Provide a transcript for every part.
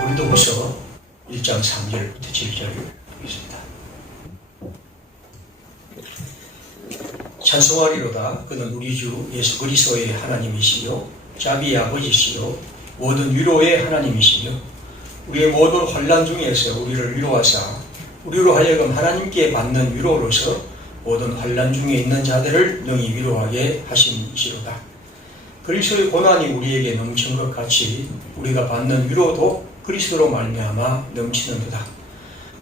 고린도후서 1장 3절부터 7절 보겠습니다. 찬송하리로다. 그는 우리 주 예수 그리스도의 하나님이시요 자비의 아버지시요 모든 위로의 하나님이시요 우리의 모든 환난 중에서 우리를 위로하사 우리로 하여금 하나님께 받는 위로로서 모든 환난 중에 있는 자들을 능히 위로하게 하심이시로다. 그리스도의 고난이 우리에게 넘친 것 같이 우리가 받는 위로도 그리스도로 말미암아 넘치는도다.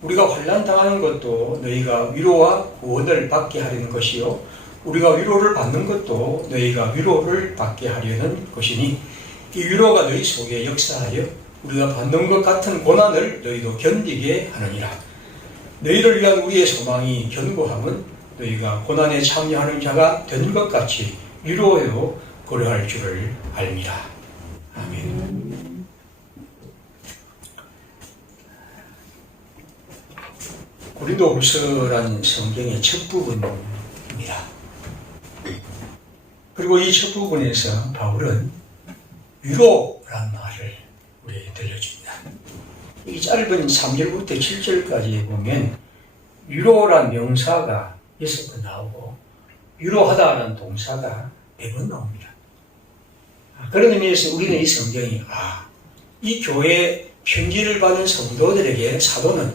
우리가 환난 당하는 것도 너희가 위로와 구원을 받게 하려는 것이요 우리가 위로를 받는 것도 너희가 위로를 받게 하려는 것이니 이 위로가 너희 속에 역사하여 우리가 받는 것 같은 고난을 너희도 견디게 하느니라. 너희를 위한 우리의 소망이 견고함은 너희가 고난에 참여하는 자가 된 것 같이 위로요 고려할 줄을 알미라. 아멘. 고린도후서라는 성경의 첫 부분입니다. 그리고 이 첫 부분에서 바울은 위로라는 말을 우리에게 들려줍니다. 이 짧은 3절부터 7절까지 보면 위로란 명사가 6번 나오고 위로하다라는 동사가 4번 나옵니다. 그런 의미에서 우리는 이 성경이 이 교회 편지를 받은 성도들에게 사도는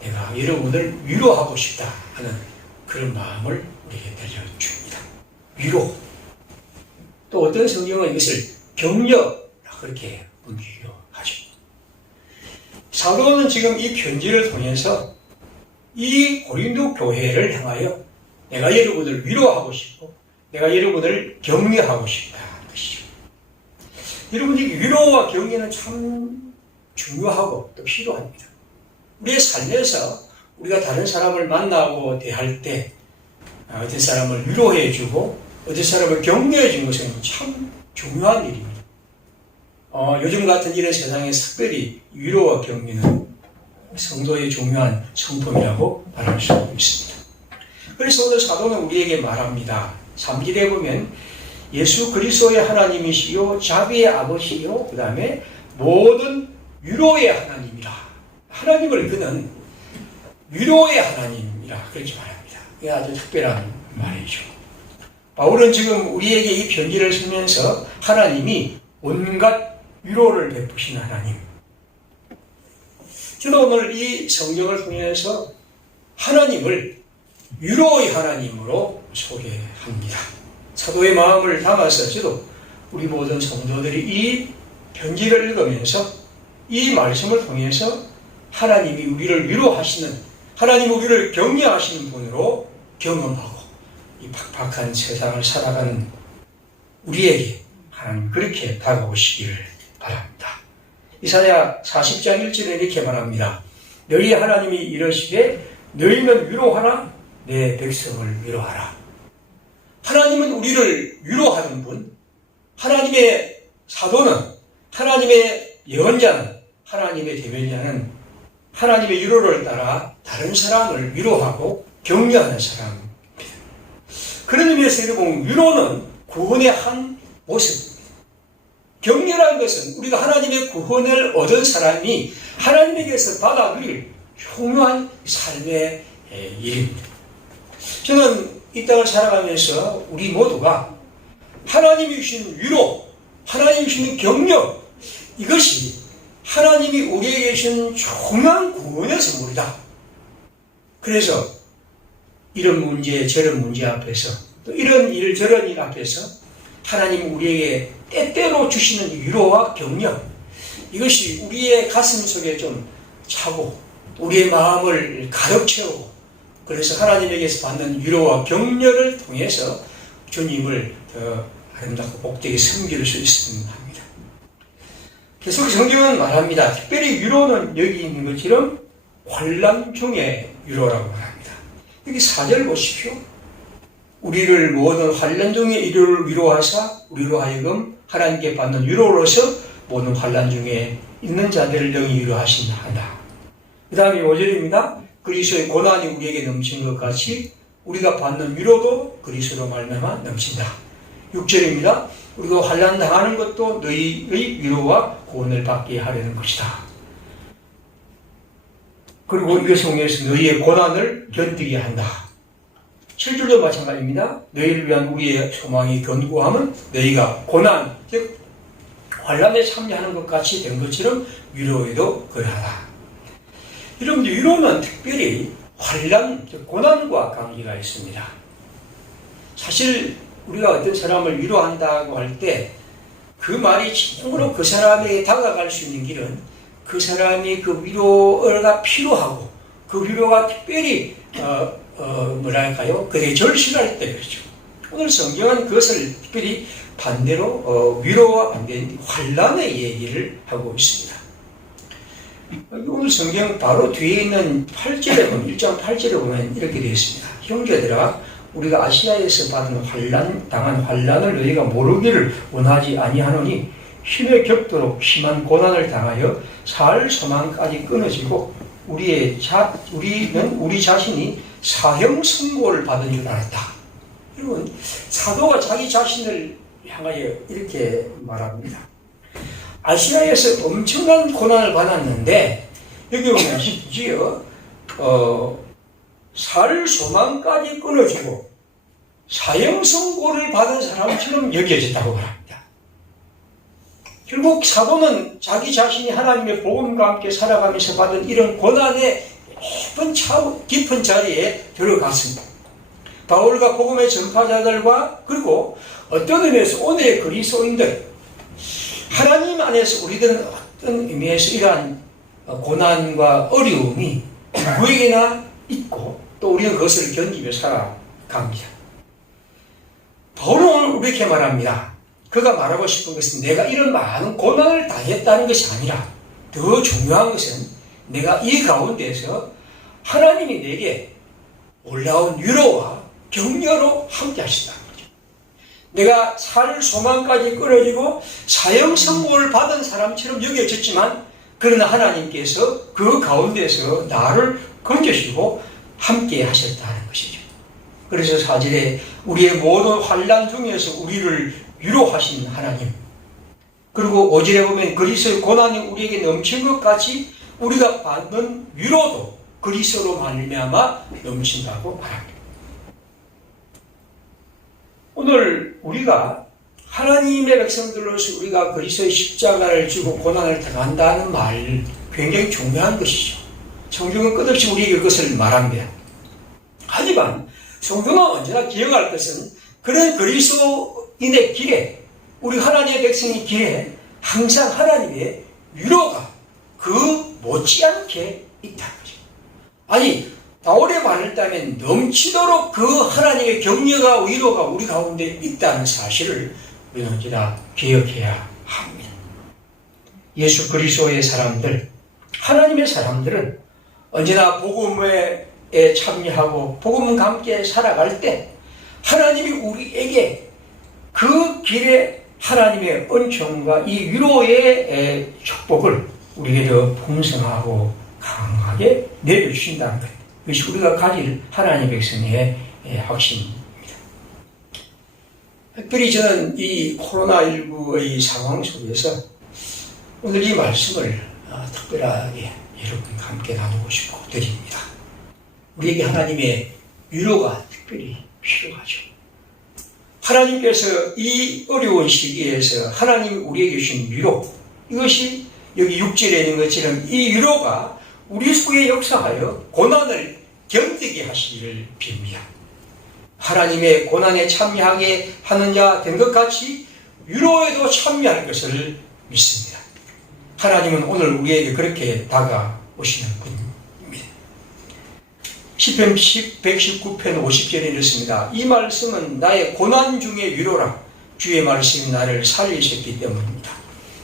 내가 여러분을 위로하고 싶다 하는 그런 마음을 우리에게 들려줍니다. 위로. 또 어떤 성경은 이것을 격려 그렇게 분류하죠. 사도는 지금 이 편지를 통해서 이 고린도 교회를 향하여 내가 여러분을 위로하고 싶고 내가 여러분을 격려하고 싶다 하는 것이죠. 여러분, 이 위로와 격려는 참 중요하고 또 필요합니다. 우리의 삶에서 우리가 다른 사람을 만나고 대할 때 어떤 사람을 위로해주고 어떤 사람을 격려해주는 것은 참 중요한 일입니다. 요즘 같은 이런 세상에서 특별히 위로와 격려는 성도의 중요한 성품이라고 말할 수 있습니다. 그래서 오늘 사도는 우리에게 말합니다. 3절에 보면 예수 그리스도의 하나님이시요 자비의 아버지요 그 다음에 모든 위로의 하나님이라. 하나님을 그는 위로의 하나님이라 그렇게 말합니다. 이게 아주 특별한 말이죠. 바울은 지금 우리에게 이 편지를 쓰면서 하나님이 온갖 위로를 베푸시는 하나님. 저도 오늘 이 성경을 통해서 하나님을 위로의 하나님으로 소개합니다. 사도의 마음을 담아서 저도 우리 모든 성도들이 이 편지를 읽으면서 이 말씀을 통해서 하나님이 우리를 위로하시는, 하나님 우리를 격려하시는 분으로 경험하고 이 팍팍한 세상을 살아가는 우리에게 하나님 그렇게 다가오시기를 바랍니다. 이사야 40장 1절에 이렇게 말합니다. 너희 하나님이 이러시되 너희는 위로하라 내 백성을 위로하라. 하나님은 우리를 위로하는 분, 하나님의 사도는, 하나님의 예언자는, 하나님의 대변자는 하나님의 위로를 따라 다른 사람을 위로하고 격려하는 사람입니다. 그런 의미에서 여러분, 위로는 구원의 한 모습입니다. 격려라는 것은 우리가 하나님의 구원을 얻은 사람이 하나님에게서 받아들일 흉흉한 삶의 일입니다. 저는 이 땅을 살아가면서 우리 모두가 하나님이 주신 위로, 하나님이 주신 격려, 이것이 하나님이 우리에게 주신 중요한 구원의 선물이다. 그래서 이런 문제, 저런 문제 앞에서 또 이런 일, 저런 일 앞에서 하나님 우리에게 때때로 주시는 위로와 격려, 이것이 우리의 가슴 속에 좀 차고 우리의 마음을 가득 채우고 그래서 하나님에게서 받는 위로와 격려를 통해서 주님을 더 아름답고 복되게 섬길 수 있으면 합니다. 계속 성경은 말합니다. 특별히 위로는 여기 있는 것처럼 환난 중의 위로라고 말합니다. 여기 4절 보십시오. 우리를 모든 환난 중에 이를 위로하사 우리로 하여금 하나님께 받는 위로로서 모든 환난 중에 있는 자들을 능히 위로하신다 한다. 그 다음에 5절입니다. 그리스도의 고난이 우리에게 넘친 것 같이 우리가 받는 위로도 그리스도로 말미암아 넘친다. 6절입니다. 우리가 환난 당하는 것도 너희의 위로와 구원을 받게 하려는 것이다. 그리고 이것을 통해서 너희의 고난을 견디게 한다. 7절도 마찬가지입니다. 너희를 위한 우리의 소망이 견고함은 너희가 고난, 즉 환난에 참여하는 것 같이 된 것처럼 위로에도 그러하다. 여러분들, 위로는 특별히 환난, 즉 고난과 관계가 있습니다. 사실 우리가 어떤 사람을 위로한다고 할 때 그 말이 참으로 그 사람에게 다가갈 수 있는 길은 그 사람이 그 위로가 필요하고 그 위로가 특별히 그에게 절실할 때 그렇죠. 오늘 성경은 그것을 특별히 반대로 위로와 반대인 환난의 얘기를 하고 있습니다. 오늘 성경 바로 뒤에 있는 8절에 보면 1장 8절에 보면 이렇게 되어 있습니다. 형제들아, 우리가 아시아에서 당한 환난을 너희가 모르기를 원하지 아니하노니 힘에 겹도록 심한 고난을 당하여 살 소망까지 끊어지고 우리는 우리 자신이 사형 선고를 받은 줄 알았다. 여러분, 사도가 자기 자신을 향하여 이렇게 말합니다. 아시아에서 엄청난 고난을 받았는데 여기 보면 심지어 살 소망까지 끊어지고 사형 선고를 받은 사람처럼 여겨졌다고 말합니다. 결국 사도는 자기 자신이 하나님의 복음과 함께 살아가면서 받은 이런 고난의 깊은 자리에 들어갔습니다. 바울과 복음의 전파자들과 그리고 어떤 의미에서 오늘의 그리스도인들, 하나님 안에서 우리들은 어떤 의미에서 이러한 고난과 어려움이 누구에게나 있고 또 우리는 그것을 견디며 살아갑니다. 바울은 오늘 이렇게 말합니다. 그가 말하고 싶은 것은 내가 이런 많은 고난을 당했다는 것이 아니라 더 중요한 것은 내가 이 가운데서 하나님이 내게 올라온 위로와 격려로 함께 하신다는 거죠. 내가 살 소망까지 끊어지고 사형 선고를 받은 사람처럼 여겨졌지만 그러나 하나님께서 그 가운데서 나를 건져주시고 함께 하셨다는 것이죠. 그래서 4절에 우리의 모든 환난 중에서 우리를 위로하신 하나님, 그리고 5절에 보면 그리스도의 고난이 우리에게 넘친 것 같이 우리가 받는 위로도 그리스도로 말미암아 넘친다고 말합니다. 오늘 우리가 하나님의 백성들로서 우리가 그리스도의 십자가를 지고 고난을 당한다는 말 굉장히 중요한 것이죠. 성경은 끝없이 우리에게 그것을 말합니다. 하지만 성경은 언제나 기억할 것은 그런 그리스도인의 길에, 우리 하나님의 백성의 길에 항상 하나님의 위로가 그 못지않게 있다는 거죠. 아니, 바울의 말을 따면 넘치도록 그 하나님의 격려가 위로가 우리 가운데 있다는 사실을 우리는 언제나 기억해야 합니다. 예수 그리스도의 사람들, 하나님의 사람들은 언제나 복음에 참여하고 복음과 함께 살아갈 때 하나님이 우리에게 그 길에 하나님의 은총과 이 위로의 축복을 우리에게 더 풍성하고 강하게 내려주신다는 것. 이것이 우리가 가질 하나님의 백성의 확신입니다. 특별히 저는 이 코로나19의 상황 속에서 오늘 이 말씀을 특별하게 여러분과 함께 나누고 싶고 드립니다. 우리에게 하나님의 위로가 특별히 필요하죠. 하나님께서 이 어려운 시기에서 하나님이 우리에게 주신 위로, 이것이 여기 6절에 있는 것처럼 이 위로가 우리 속에 역사하여 고난을 견디게 하시기를 빕니다. 하나님의 고난에 참여하게 하는 자 된 것 같이 위로에도 참여할 것을 믿습니다. 하나님은 오늘 우리에게 그렇게 다가오시는 분입니다. 시편 119편 50절에 이렇습니다. 이 말씀은 나의 고난 중의 위로라. 주의 말씀이 나를 살리셨기 때문입니다.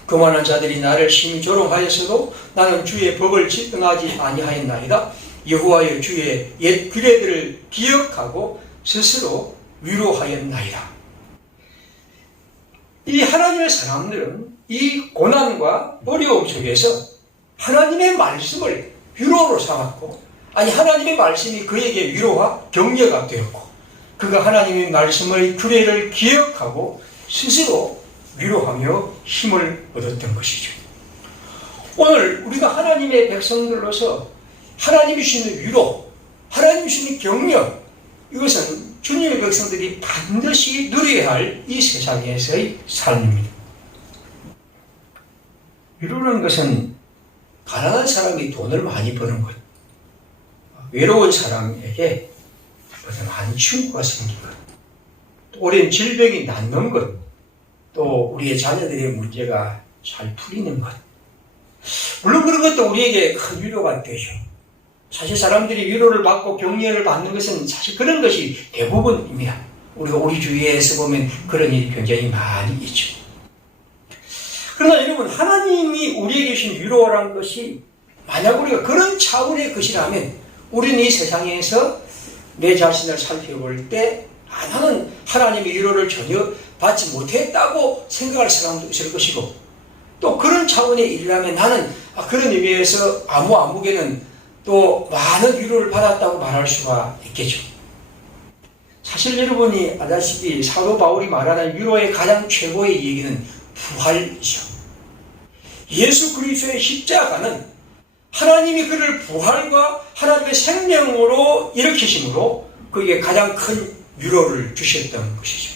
교만한 자들이 나를 심히 조롱하였어도 나는 주의 법을 지탱하지 아니하였나이다. 여호와여, 주의 옛 규례들을 기억하고 스스로 위로하였나이다. 이 하나님의 사람들은 이 고난과 어려움 속에서 하나님의 말씀을 위로로 삼았고, 아니 하나님의 말씀이 그에게 위로와 격려가 되었고, 그가 하나님의 말씀의 규례를 기억하고 스스로 위로하며 힘을 얻었던 것이죠. 오늘 우리가 하나님의 백성들로서 하나님이 주시는 위로, 하나님이 주시는 격려, 이것은 주님의 백성들이 반드시 누려야 할 이 세상에서의 삶입니다. 위로라는 것은 가난한 사람이 돈을 많이 버는 것, 외로운 사람에게 어떤 안친구가 생긴 것, 또 오랜 질병이 낫는 것, 또 우리의 자녀들의 문제가 잘 풀리는 것. 물론 그런 것도 우리에게 큰 위로가 되죠. 사실 사람들이 위로를 받고 격려를 받는 것은 사실 그런 것이 대부분입니다. 우리가 우리 주위에서 보면 그런 일이 굉장히 많이 있죠. 그러나 여러분, 하나님이 우리에게 주신 위로라는 것이 만약 우리가 그런 차원의 것이라면 우리는 이 세상에서 내 자신을 살펴볼 때 나는 하나님의 위로를 전혀 받지 못했다고 생각할 사람도 있을 것이고, 또 그런 차원의 일이라면 나는 그런 의미에서 아무개는 또 많은 위로를 받았다고 말할 수가 있겠죠. 사실 여러분이 아다시피 사도 바울이 말하는 위로의 가장 최고의 얘기는 부활이죠. 예수 그리스도의 십자가는 하나님이 그를 부활과 하나님의 생명으로 일으키심으로 그에게 가장 큰 위로를 주셨던 것이죠.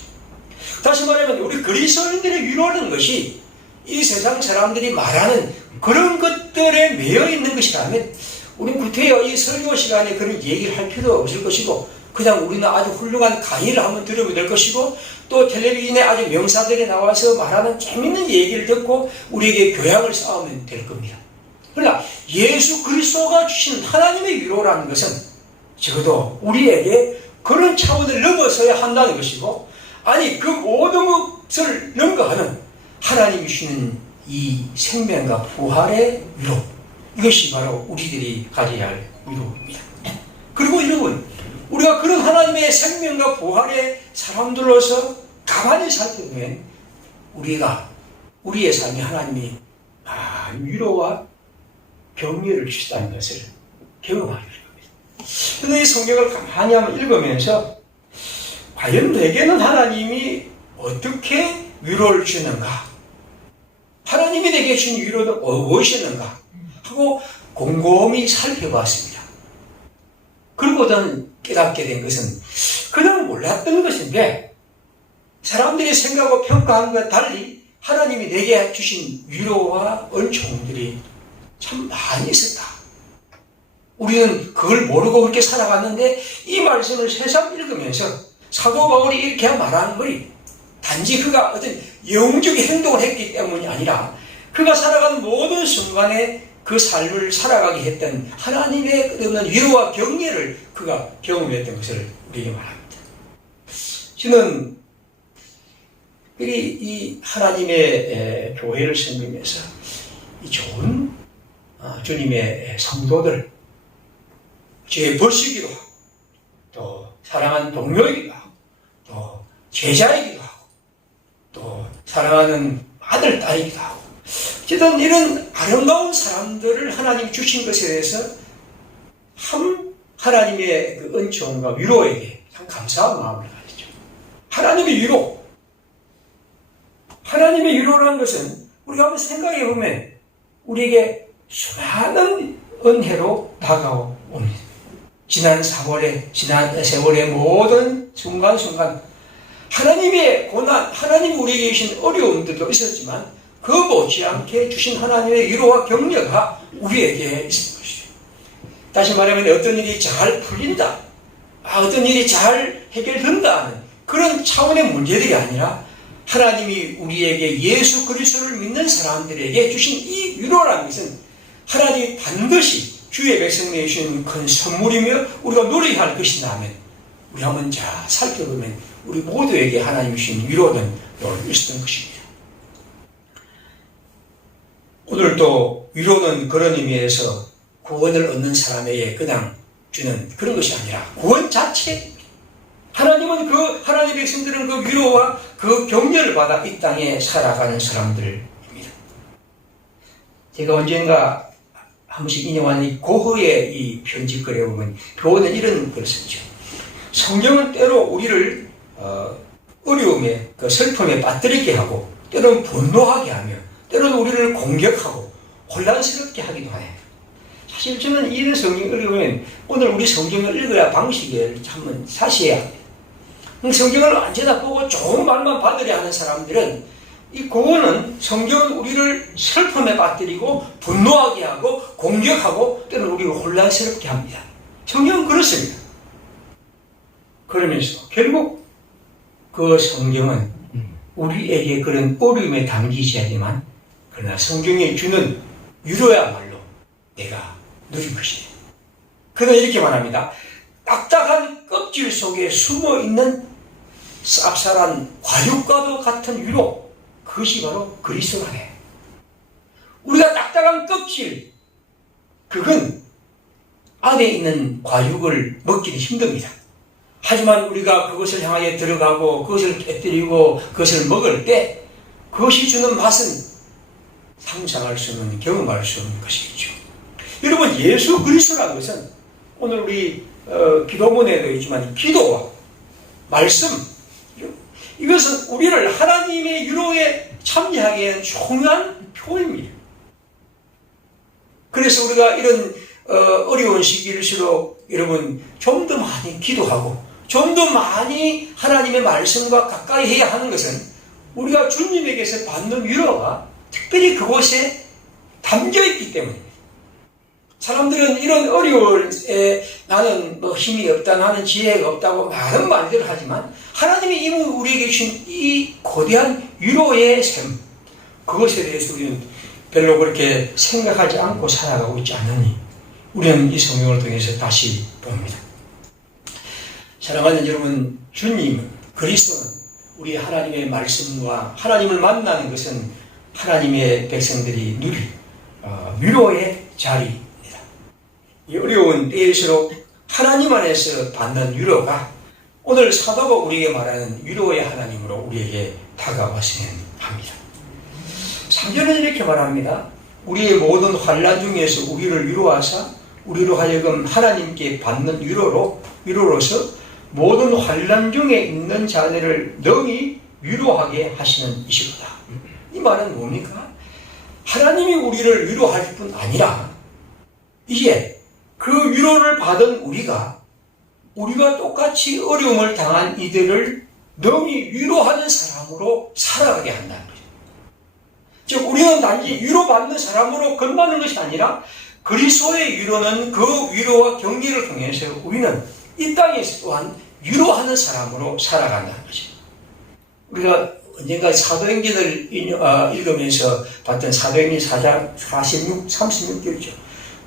다시 말하면 우리 그리스도인들의 위로는 것이 이 세상 사람들이 말하는 그런 것들에 매여 있는 것이라면 우리는 구태여 이 설교 시간에 그런 얘기를 할 필요 없을 것이고, 그냥 우리는 아주 훌륭한 강의를 한번 들으면 될 것이고, 또 텔레비전에 아주 명사들이 나와서 말하는 재밌는 얘기를 듣고 우리에게 교양을 쌓으면 될 겁니다. 그러나 예수 그리스도가 주신 하나님의 위로라는 것은 적어도 우리에게 그런 차원을 넘어서야 한다는 것이고, 아니 그 모든 것을 능가하는 하나님이 주시는 이 생명과 부활의 위로, 이것이 바로 우리들이 가져야 할 위로입니다. 그리고 여러분, 우리가 그런 하나님의 생명과 부활의 사람들로서 가만히 살펴보면 우리의 삶에 하나님이 위로와 격려를 주시다는 것을 경험하게 될 겁니다. 그런데 이 성경을 가만히 한번 읽으면서 과연 내게는 하나님이 어떻게 위로를 주는가, 하나님이 내게 주신 위로는 무엇이었는가 하고 곰곰이 살펴봤습니다. 그리고 저는 깨닫게 된 것은 그냥 몰랐던 것인데, 사람들이 생각하고 평가한 것과 달리 하나님이 내게 주신 위로와 은총들이 참 많이 있었다. 우리는 그걸 모르고 그렇게 살아갔는데, 이 말씀을 새삼 읽으면서 사도 바울이 이렇게 말하는 것이 단지 그가 어떤 영적인 행동을 했기 때문이 아니라 그가 살아가는 모든 순간에 그 삶을 살아가게 했던 하나님의 끝없는 위로와 격려를 그가 경험했던 것을 우리에게 말합니다. 저는 이 하나님의 교회를 섬기면서 이 좋은 주님의 성도들, 제 벌수기도 하고, 또 사랑하는 동료이기도 하고, 또 제자이기도 하고, 또 사랑하는 아들, 딸이기도 하고, 어쨌든 이런 아름다운 사람들을 하나님이 주신 것에 대해서 하나님의 그 은총과 위로에게 참 감사한 마음을 가지죠. 하나님의 위로, 하나님의 위로라는 것은 우리가 한번 생각해 보면 우리에게 수많은 은혜로 다가옵니다. 지난 세월의 모든 순간순간 하나님의 고난, 하나님이 우리에게 주신 어려움들도 있었지만 그 못지않게 주신 하나님의 위로와 격려가 우리에게 있을 것이죠. 다시 말하면 어떤 일이 잘 풀린다, 어떤 일이 잘 해결된다는 그런 차원의 문제들이 아니라 하나님이 우리에게 예수 그리스도를 믿는 사람들에게 주신 이 위로라는 것은 하나님이 반드시 주의 백성에게 주신 큰 선물이며 우리가 누려야 할 것이라면 우리 한번 잘 살펴보면 우리 모두에게 하나님이 주신 위로는 있었던 것입니다. 오늘도 위로는 그런 의미에서 구원을 얻는 사람에게 그냥 주는 그런 것이 아니라 구원 자체, 하나님은 하나님의 백성들은 그 위로와 그 격려를 받아 이 땅에 살아가는 사람들입니다. 제가 언젠가 한 번씩 인용한 이 고흐의 이 편집글에 보면 교훈은 이런 글을 썼죠. 성경은 때로 우리를 어려움에, 그 슬픔에 빠뜨리게 하고, 때로는 분노하게 하며, 때로는 우리를 공격하고 혼란스럽게 하기도 하네. 사실 저는 이런 성경을 읽으면 오늘 우리 성경을 읽어야 방식을 한번 사시해야 합니다. 성경을 언제나 보고 좋은 말만 받으려 하는 사람들은 이 그거는 성경은 우리를 슬픔에 빠뜨리고 분노하게 하고 공격하고 때로는 우리를 혼란스럽게 합니다. 성경은 그렇습니다. 그러면서 결국 그 성경은 우리에게 그런 어려움에 담기지 않지만 그러나 성경이 주는 위로야말로 내가 누린 것이에요. 그는 이렇게 말합니다. 딱딱한 껍질 속에 숨어있는 쌉쌀한 과육과도 같은 위로, 그것이 바로 그리스도라네. 우리가 딱딱한 껍질, 그건 안에 있는 과육을 먹기는 힘듭니다. 하지만 우리가 그것을 향하여 들어가고 그것을 깨뜨리고 그것을 먹을 때 그것이 주는 맛은 상상할 수 없는, 경험할 수 없는 것이겠죠. 여러분, 예수 그리스도라는 것은 오늘 우리 기도문에도 있지만 기도와 말씀, 이것은 우리를 하나님의 위로에 참여하게 하는 중요한 표입니다. 그래서 우리가 이런 어려운 시기일수록 여러분 좀 더 많이 기도하고 좀 더 많이 하나님의 말씀과 가까이 해야 하는 것은 우리가 주님에게서 받는 위로가 특별히 그곳에 담겨있기 때문입니다. 사람들은 이런 어려움에 나는 뭐 힘이 없다, 나는 지혜가 없다고 많은 말들을 하지만 하나님이 이미 우리에게 주신 이 거대한 위로의 셈, 그것에 대해서 우리는 별로 그렇게 생각하지 않고 살아가고 있지 않으니 우리는 이 성경을 통해서 다시 봅니다. 사랑하는 여러분, 주님, 그리스도는 우리 하나님의 말씀과 하나님을 만나는 것은 하나님의 백성들이 누릴 위로의 자리입니다. 이 어려운 때일수록 하나님 안에서 받는 위로가 오늘 사도가 우리에게 말하는 위로의 하나님으로 우리에게 다가왔으면 합니다. 3절은 이렇게 말합니다. 우리의 모든 환난 중에서 우리를 위로하사 우리로 하여금 하나님께 받는 위로로서 모든 환난 중에 있는 자들을 능히 위로하게 하시는 이시로다. 이 말은 뭡니까? 하나님이 우리를 위로할 뿐 아니라 이제 그 위로를 받은 우리가 똑같이 어려움을 당한 이들을 능히 위로하는 사람으로 살아가게 한다는 거죠. 즉 우리는 단지 위로받는 사람으로 끝나는 것이 아니라 그리스도의 위로는 그 위로와 격려를 통해서 우리는 이 땅에서 또한 위로하는 사람으로 살아간다는 거죠. 우리가 언젠가 사도행전을 읽으면서 봤던 사도행전 4장 36절이죠.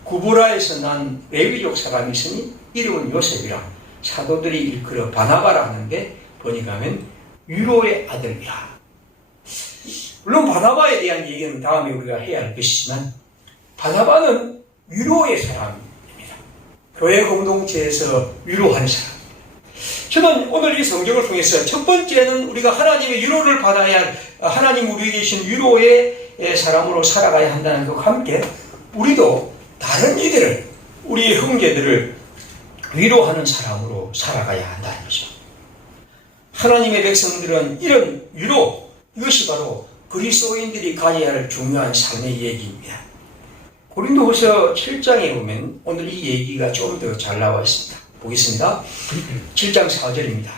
구브라에서 난 레위족 사람이 있으니 이름은 요셉이라 사도들이 일컬어 바나바라 하는데 번역하면 위로의 아들이라. 물론 바나바에 대한 얘기는 다음에 우리가 해야 할 것이지만 바나바는 위로의 사람입니다. 교회 공동체에서 위로하는 사람. 저는 오늘 이 성경을 통해서 첫 번째는 우리가 하나님의 위로를 받아야 할, 하나님 우리에게 계신 위로의 사람으로 살아가야 한다는 것과 함께 우리도 다른 이들을, 우리의 형제들을 위로하는 사람으로 살아가야 한다는 거죠. 하나님의 백성들은 이런 위로, 이것이 바로 그리스도인들이 가져야 할 중요한 삶의 얘기입니다. 고린도후서 7장에 보면 오늘 이 얘기가 좀 더 잘 나와 있습니다. 보겠습니다. 7장 4절입니다.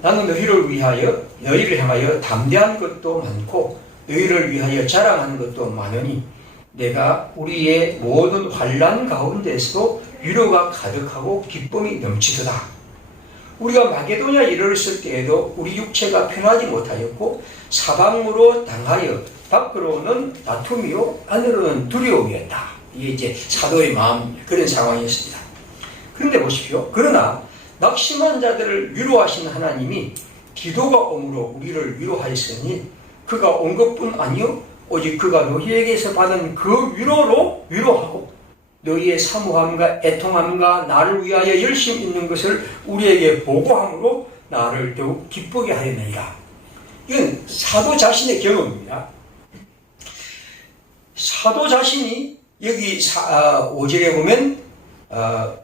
나는 너희를 향하여 담대한 것도 많고 너희를 위하여 자랑하는 것도 많으니 내가 우리의 모든 환난 가운데서도 위로가 가득하고 기쁨이 넘치도다. 우리가 마게도냐 이르렀을 때에도 우리 육체가 편하지 못하였고 사방으로 당하여 밖으로는 다툼이요 안으로는 두려움이었다. 이게 이제 사도의 마음, 그런 상황이었습니다. 그런데 보십시오. 그러나 낙심한 자들을 위로하신 하나님이 기도가 오므로 우리를 위로하였으니 그가 온 것뿐 아니요 오직 그가 너희에게서 받은 그 위로로 위로하고 너희의 사모함과 애통함과 나를 위하여 열심 있는 것을 우리에게 보고함으로 나를 더욱 기쁘게 하였느니라. 이건 사도 자신의 경험입니다. 사도 자신이 여기 5절에 보면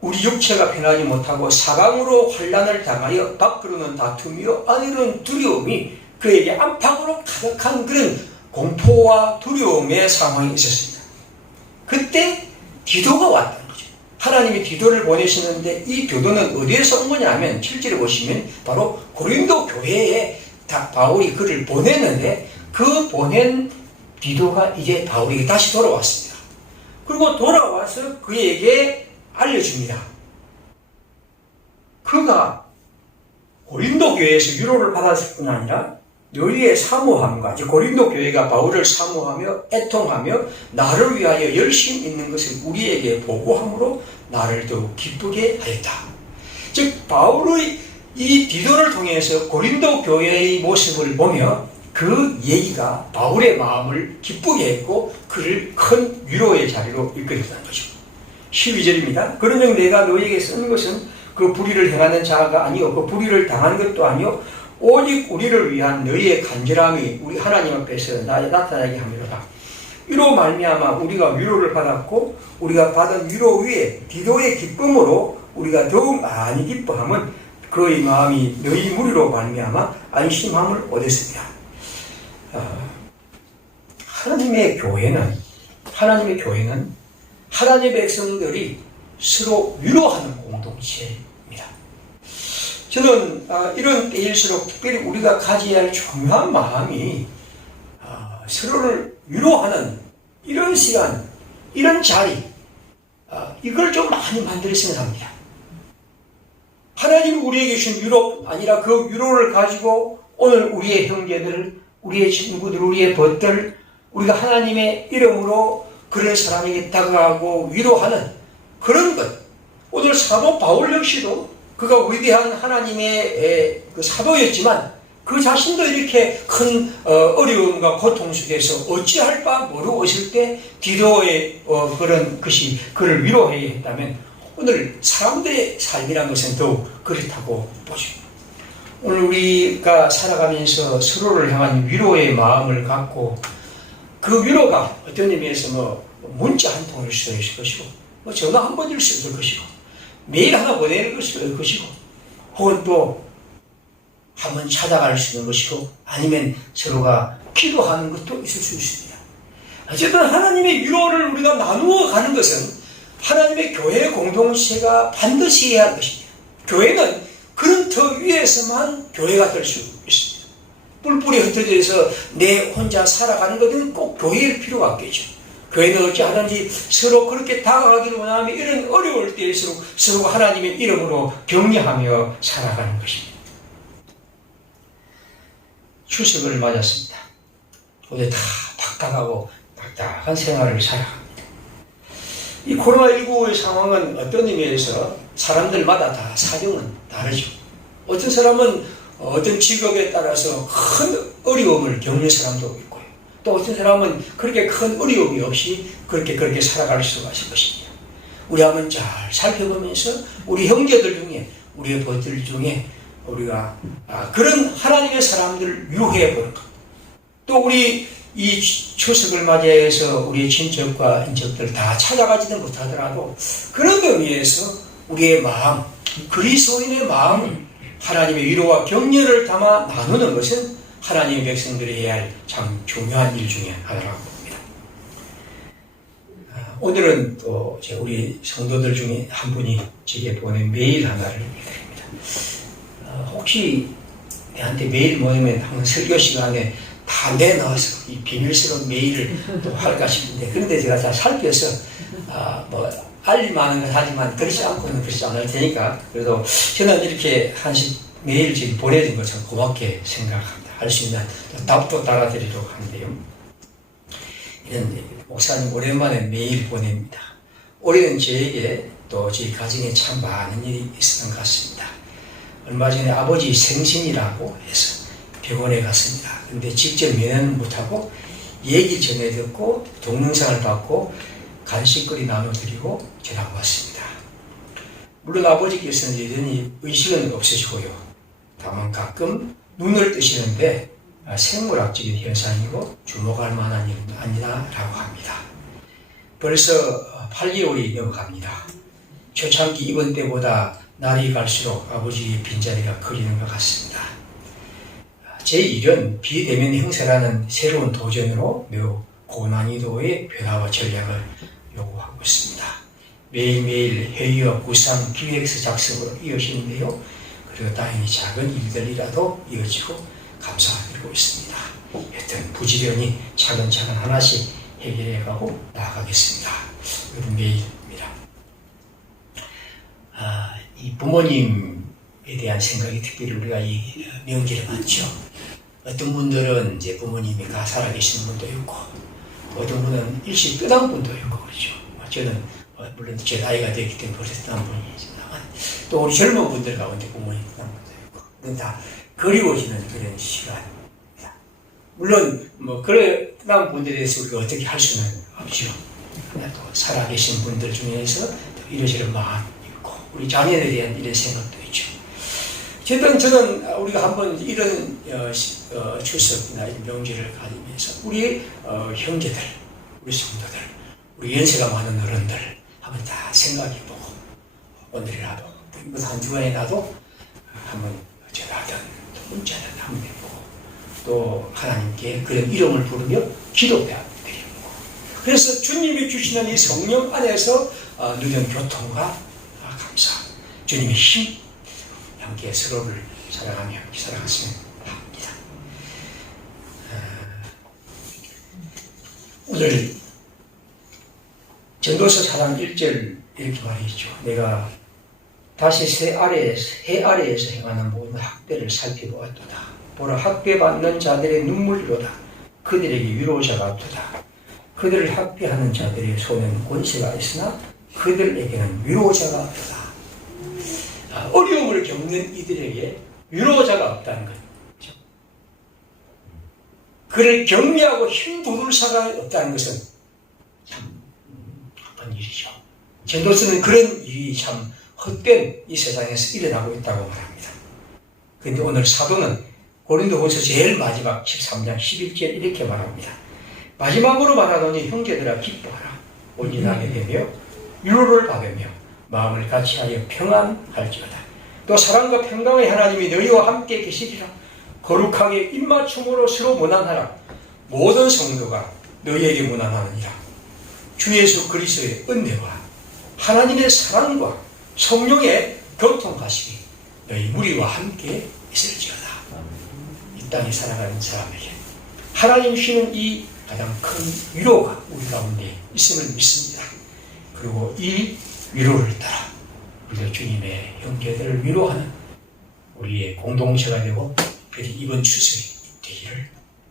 우리 육체가 편하지 못하고 사방으로 환난을 당하여 밖으로는 다툼이요 안으로는 두려움이 그에게 안팎으로 가득한 그런 공포와 두려움의 상황이 있었습니다. 그때 디도가 왔다는 거죠. 하나님이 디도를 보내시는데 이 디도는 어디에서 온 거냐면 7절에 보시면 바로 고린도 교회에 바울이 그를 보냈는데 그 보낸 디도가 이제 바울에게 다시 돌아왔습니다. 그리고 돌아와서 그에게 알려줍니다. 그가 고린도 교회에서 위로를 받았을 뿐 아니라 너희의 사모함과 고린도 교회가 바울을 사모하며 애통하며 나를 위하여 열심 있는 것을 우리에게 보고함으로 나를 더욱 기쁘게 하였다. 즉 바울의 이 디도를 통해서 고린도 교회의 모습을 보며 그 얘기가 바울의 마음을 기쁘게 했고 그를 큰 위로의 자리로 이끌었다는 거죠. 12절입니다. 그런즉 내가 너희에게 쓰는 것은 그 불의를 행하는 자가 아니요 그 불의를 당한 것도 아니요 오직 우리를 위한 너희의 간절함이 우리 하나님 앞에서 나타나게 함이로다. 이로 말미암아 우리가 위로를 받았고 우리가 받은 위로 위에 디도의 기쁨으로 우리가 더욱 많이 기뻐함은 그의 마음이 너희 무리로 말미암아 안심함을 얻었습니다. 하나님의 교회는 하나님의 백성들이 서로 위로하는 공동체입니다. 저는 이런 때일수록 특별히 우리가 가져야 할 중요한 마음이 서로를 위로하는 이런 시간, 이런 자리, 이걸 좀 많이 만들었으면 합니다. 하나님이 우리에게 주신 위로 아니라 그 위로를 가지고 오늘 우리의 형제들, 우리의 친구들, 우리의 벗들, 우리가 하나님의 이름으로 그런 사람에게 다가가고 위로하는 그런 것. 오늘 사도 바울 역시도 그가 위대한 하나님의 그 사도였지만 그 자신도 이렇게 큰 어려움과 고통 속에서 어찌할 바 모르고 있을 때 디도의 그런 것이 그를 위로해야 했다면 오늘 사람들의 삶이라는 것은 더욱 그렇다고 보죠. 오늘 우리가 살아가면서 서로를 향한 위로의 마음을 갖고 그 위로가 어떤 의미에서 문자 한 통일 수도 있을 것이고 전화 한 번일 수도 있을 것이고 메일 하나 보내는 것이고 혹은 또 한번 찾아갈 수 있는 것이고 아니면 서로가 기도하는 것도 있을 수 있습니다. 어쨌든 하나님의 위로를 우리가 나누어 가는 것은 하나님의 교회 공동체가 반드시 해야 할 것입니다. 교회는 그런 터 위에서만 교회가 될 수 있습니다. 뿔뿔이 흩어져 있어 내 혼자 살아가는 것은 꼭 교회일 필요가 없겠죠. 교회는 어찌하든지 서로 그렇게 다가가기를 원하며 이런 어려울 때일수록 서로가 하나님의 이름으로 격려하며 살아가는 것입니다. 추석을 맞았습니다. 어제 다 박박하고 딱딱한 생활을 살아갑니다. 이 코로나19의 상황은 어떤 의미에서 사람들마다 다 사정은 다르죠. 어떤 사람은 어떤 직업에 따라서 큰 어려움을 겪는 사람도 있고요. 또 어떤 사람은 그렇게 큰 어려움이 없이 그렇게 살아갈 수가 있을 것입니다. 우리 한번 잘 살펴보면서 우리 형제들 중에 우리의 벗들 중에 우리가 그런 하나님의 사람들을 위로해 보는 것. 또 우리 이 추석을 맞이해서 우리의 친척과 인척들 다 찾아가지는 못하더라도 그런 의미에서 우리의 마음, 그리스도인의 마음을 하나님의 위로와 격려를 담아 나누는 것은 하나님의 백성들이 해야 할 참 중요한 일 중에 하나라고 봅니다. 오늘은 또 우리 성도들 중에 한 분이 제게 보낸 메일 하나를 읽어드립니다. 혹시 내한테 메일 보내면 항상 설교 시간에 다 내놔서 이 비밀스러운 메일을 또 할까 싶은데 그런데 제가 잘 살펴서 알릴만한 건 하지만 그렇지 않고는 그렇지 않을 테니까 그래도 저는 이렇게 한식 메일 지금 보내준 거 참 고맙게 생각합니다. 할 수 있는 답도 달아드리도록 하는데요. 이런 목사님 오랜만에 메일 보냅니다. 올해는 저에게 또 저희 가정에 참 많은 일이 있었던 것 같습니다. 얼마 전에 아버지 생신이라고 해서 병원에 갔습니다. 근데 직접 면회는 못하고 얘기 전해 듣고 동영상을 받고 간식거리 나눠드리고 전화가 왔습니다. 물론 아버지께서는 여전히 의식은 없으시고요. 다만 가끔 눈을 뜨시는데 생물학적인 현상이고 주목할 만한 일은 아니다라고 합니다. 벌써 8개월이 넘어갑니다. 초창기 입원 때보다 날이 갈수록 아버지의 빈자리가 커지는 것 같습니다. 제1은 비대면 행세라는 새로운 도전으로 매우 고난이도의 변화와 전략을 요구하고 있습니다. 매일매일 회의와 구상, 기획서 작성으로 이어지는데요. 그리고 당연히 작은 일들이라도 이어지고 감사드리고 있습니다. 여튼 부지런히 차근차근 하나씩 해결해가고 나아가겠습니다. 여러분 매일입니다. 이 부모님에 대한 생각이 특별히 우리가 이 명절에 많죠. 어떤 분들은 이제 부모님이 살아계신 분도 있고, 어떤 분은 일찍 떠난 분도 있고 그렇죠. 저는 물론 제 나이가 되기 때문에 벌써 떠난 분이지만, 또 우리 젊은 분들 가운데 부모님 떠난 분도 있고, 그건 다 그리워지는 그런 시간입니다. 물론 그래 떠난 분들에 대해서 우리가 어떻게 할 수는 없죠. 또 살아계신 분들 중에서 이러저런 마음, 우리 자녀에 대한 이런 생각도 있죠. 어쨌든 저는 우리가 한번 이런 추석이나 이런 명절을 가지면서 우리 형제들, 우리 성도들, 우리 연세가 많은 어른들 한번 다 생각해보고 오늘이라도 이번 한 주간이라도 한번 전화든 문자든 한번 해보고 또 하나님께 그런 이름을 부르며 기도해야 드리고, 그래서 주님이 주시는 이 성령 안에서 누리는 교통과 주님의 힘, 함께 서로를 사랑하며 살아갔으면 합니다. 오늘 전도서 4장 1절 이렇게 말했죠. 내가 다시 해 아래에서 행하는 모든 학대를 살펴보았도다. 보라, 학대받는 자들의 눈물이로다. 그들에게 위로자가 없도다. 그들을 학대하는 자들의 손에는 권세가 있으나 그들에게는 위로자가 없도다. 어려움을 겪는 이들에게 위로자가 없다는 거죠. 그를 격려하고 힘 돋을 사가 없다는 것은 참 아픈 일이죠. 전도서는 그런 일이 참 헛된 이 세상에서 일어나고 있다고 말합니다. 그런데 오늘 사도는 고린도후서 제일 마지막 13장 11절 이렇게 말합니다. 마지막으로 말하노니 형제들아 기뻐하라. 온전하게 되며 위로를 받으며 마음을 같이하여 평안할지어다. 또 사랑과 평강의 하나님이 너희와 함께 계시리라. 거룩하게 입맞춤으로 서로 무난하라. 모든 성도가 너희에게 무난하느니라. 주 예수 그리스도의 은혜와 하나님의 사랑과 성령의 교통하심이 너희 무리와 함께 있을지어다. 이 땅에 살아가는 사람에게 하나님 주시는 이 가장 큰 위로가 우리 가운데 있음을 믿습니다. 그리고 이 위로를 따라 우리가 주님의 형제들을 위로하는 우리의 공동체가 되고 그들이 이번 추석이 되기를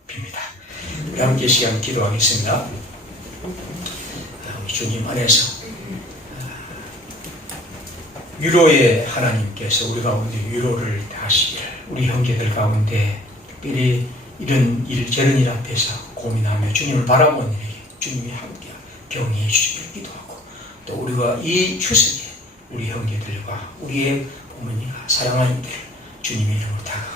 빕니다. 우리 함께 시간 기도하겠습니다. 우리 주님 안에서 위로의 하나님께서 우리 가운데 위로를 하시기를, 우리 형제들 가운데 특별히 이런 일 저런 일 앞에서 고민하며 주님을 바라보는 일에게 주님이 함께 격려해 주시기를 기도하고, 또 우리가 이 추석에 우리 형제들과 우리의 부모님과 사랑하는 이들 주님의 이름으로 다가가